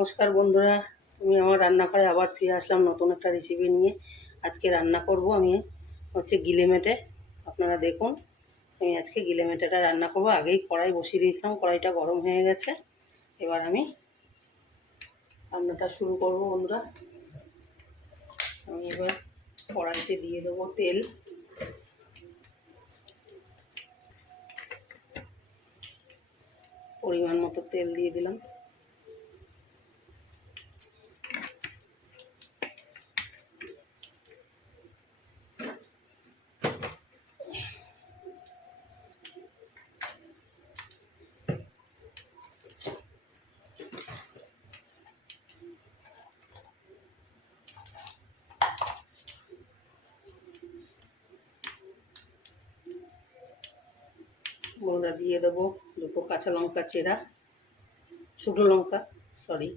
নমস্কার বন্ধুরা, আমি আমার রান্নাঘরে আবার ফিরে আসলাম নতুন একটা রেসিপি নিয়ে। আজকে রান্না করব আমি হচ্ছে গিলে মেটে, আপনারা দেখুন। আমি আজকে গিলে মেটেটা রান্না করব। আগেই কড়াই বসিয়ে দিয়েছিলাম, কড়াইটা গরম হয়ে গেছে। এবার আমি রান্নাটা শুরু করব বন্ধুরা। আমি এবার কড়াইতে দিয়ে দেবো তেল। পরিমাণ মতো তেল দিয়ে দিলাম। বন্ধুরা দিয়ে দেবো দুটো কাঁচা লঙ্কা চেরা, শুকনো লঙ্কা সরি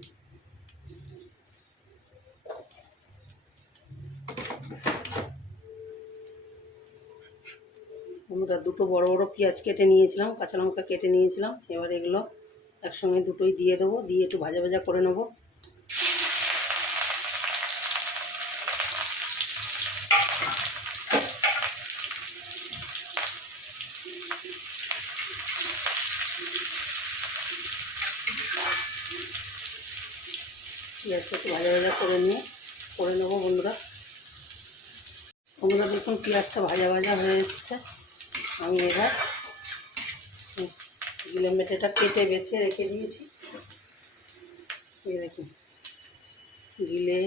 আমরা দুটো বড় বড় পেঁয়াজ কেটে নিয়েছিলাম, কাঁচা লঙ্কা কেটে নিয়েছিলাম, এবার এগুলো একসঙ্গে দুটোই দিয়ে দেবো, দিয়ে একটু ভাজা ভাজা করে নেব। পেঁয়াজটা একটু ভাজা ভাজা করে নিয়ে করে নেব বন্ধুরা। বন্ধুরা দেখুন পেঁয়াজটা ভাজা ভাজা হয়ে এসছে। আমি এবার গিলে মেটেটা কেটে বেছে রেখে দিয়েছি। এই দেখুন গিলে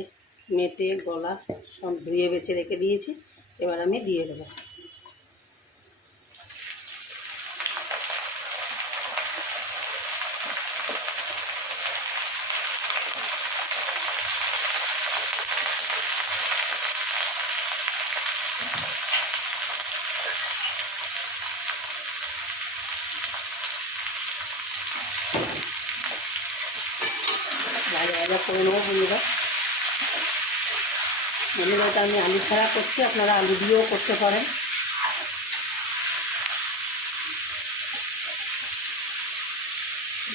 মেটে, গলা সব ধুয়ে বেছে রেখে দিয়েছি। এবার আমি দিয়ে দেবো। ভাজা করে নেব বন্ধুরা। বন্ধুরা, এটা আমি আলু ছাড়া করছি, আপনারা আলু দিয়েও করতে পারেন।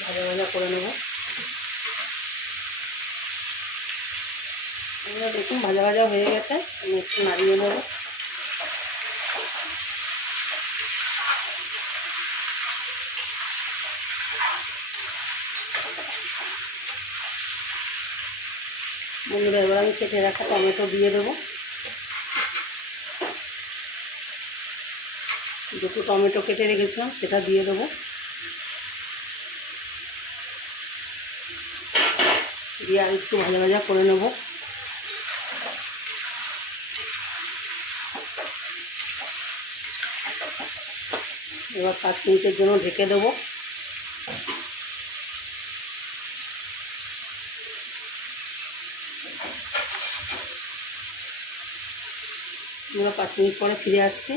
ভাজা ভাজা করে নেব। দেখুন, ভাজা ভাজা হয়ে গেছে, আমি একটু নাড়িয়ে নেব। বন্ধুরা, এবার আমি কেটে রাখা টমেটো দিয়ে দেবো। দুটো টমেটো কেটে রেখেছিলাম, সেটা দিয়ে দেবো। দিয়ে আর একটু ভাজা ভাজা করে নেব। এবার পাঁচ মিনিটের জন্য ঢেকে দেবো। আমরা পাঁচ মিনিট পরে ফিরে আসছি।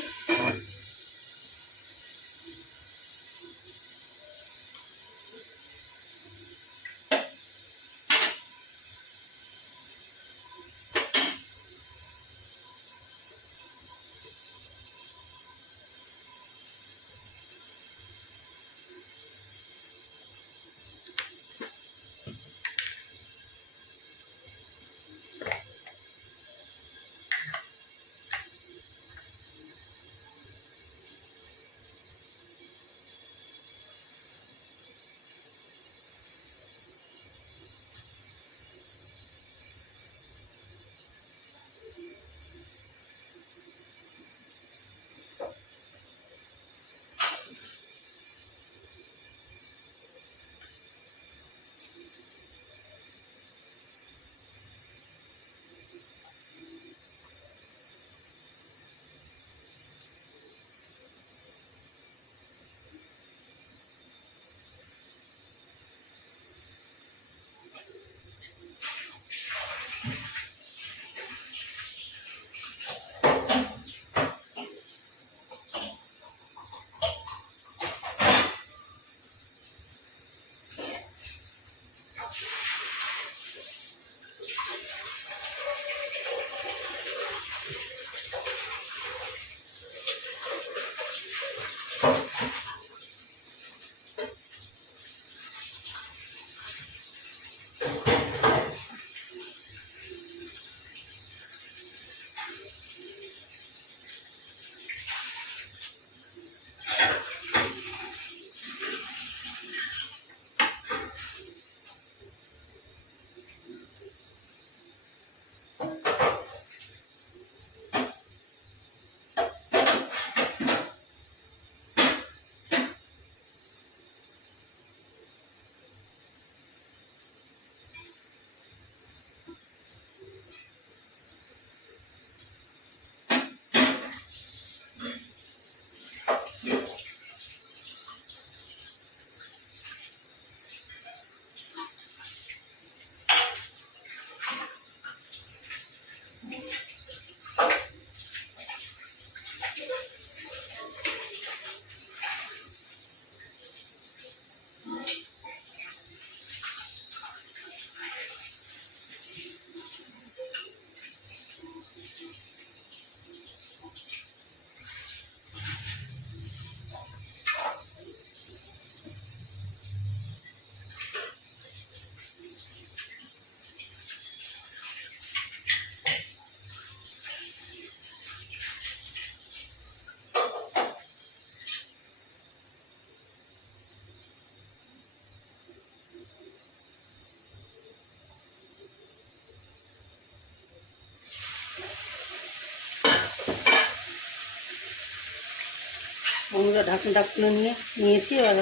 বন্ধুরা ঢাকনাটা খুলে নিয়ে নিয়েছি, এবার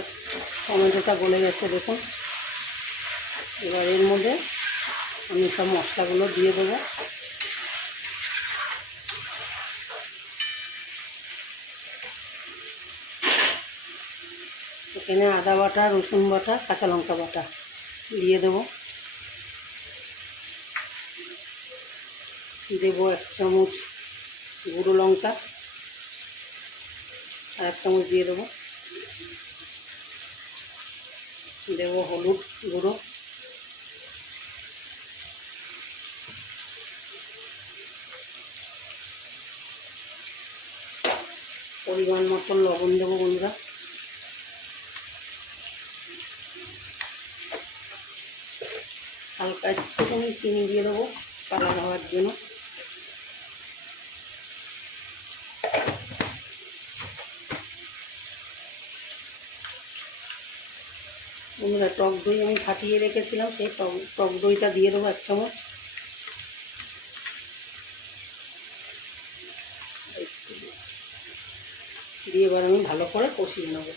টমেটোটা গলে গেছে, দেখুন। এবার এর মধ্যে আমি সব মশলাগুলো দিয়ে দেবো। এখানে আদা বাটা, রসুন বাটা, কাঁচা লঙ্কা বাটা দিয়ে দেবো। দেবো এক চামচ গুঁড়ো লঙ্কা। আর এক চামচ দিয়ে দেবো। দেবো হলুদ গুঁড়ো। পরিমাণ মতন লবণ দেবো বন্ধুরা। হালকা একটুখানি চিনি দিয়ে দেবো কালার হওয়ার জন্য। বন্ধুরা, টক দই আমি ফাটিয়ে রেখেছিলাম, সেই টক টক দইটা দিয়ে দেবো এক চামচ। দিয়ে এবার আমি ভালো করে কষিয়ে নেব।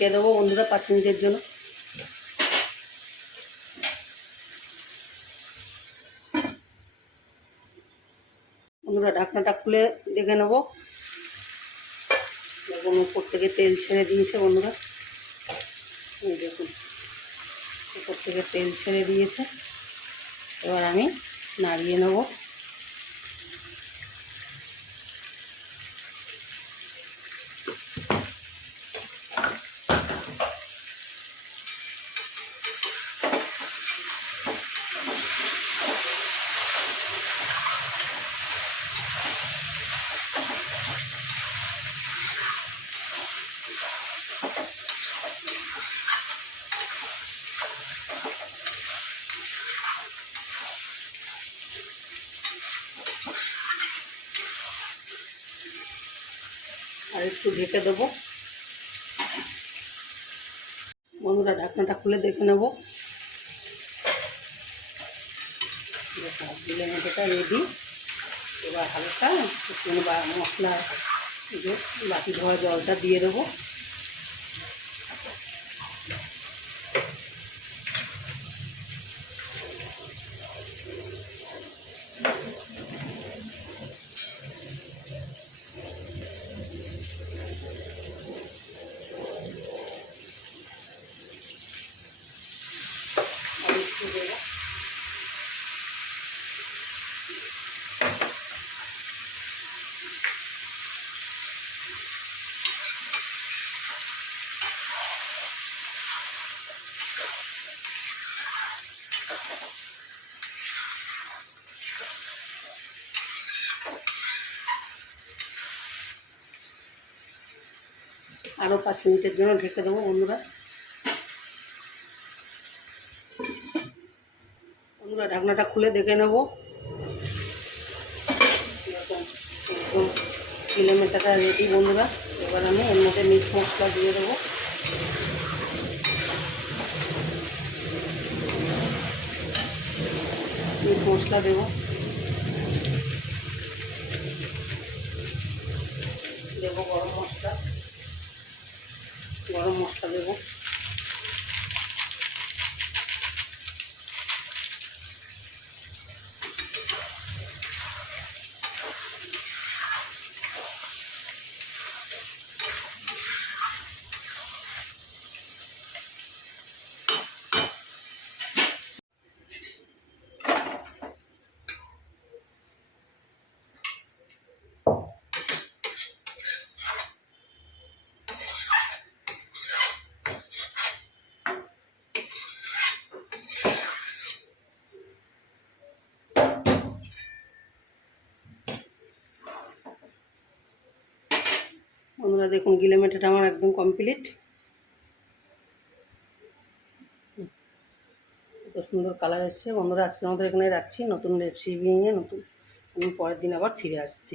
ঢেকে দেবো বন্ধুরা পাঁচ মিনিটের জন্য। বন্ধুরা ঢাকনাটা খুলে দেখে নেব। দেখুন, উপর থেকে তেল ছেড়ে দিয়েছে বন্ধুরা। দেখুন, উপর থেকে তেল ছেড়ে দিয়েছে। এবার আমি নাড়িয়ে নেব। আর একটু ঢেকে দেবো। বন্ধুরা, ঢাকনাটা খুলে দেখে নেব। বিরিয়ানিটা রেডি এবার হালকা কোনো বা- মশলা বাকি ধোয়া জলটা দিয়ে দেবো। আরও পাঁচ মিনিটের জন্য ঢেকে দেবো বন্ধুরা। বন্ধুরা ঢাকনাটা খুলে দেখে নেব। একদম কিলোমিটারটা রেডি বন্ধুরা। এবার আমি এর মধ্যে মিট মশলা দিয়ে দেবো। মিট মশলা দেবো। দেবো গরম মশলা। গরম মশলা দেবো। বন্ধুরা দেখুন গিলেমেটাটা আমার একদম কমপ্লিট এত সুন্দর কালার এসছে। বন্ধুরা আজকে মতো এখানে রাখছি। নতুন রেসিপি নিয়ে নতুন আমি পরের দিন আবার ফিরে আসছি।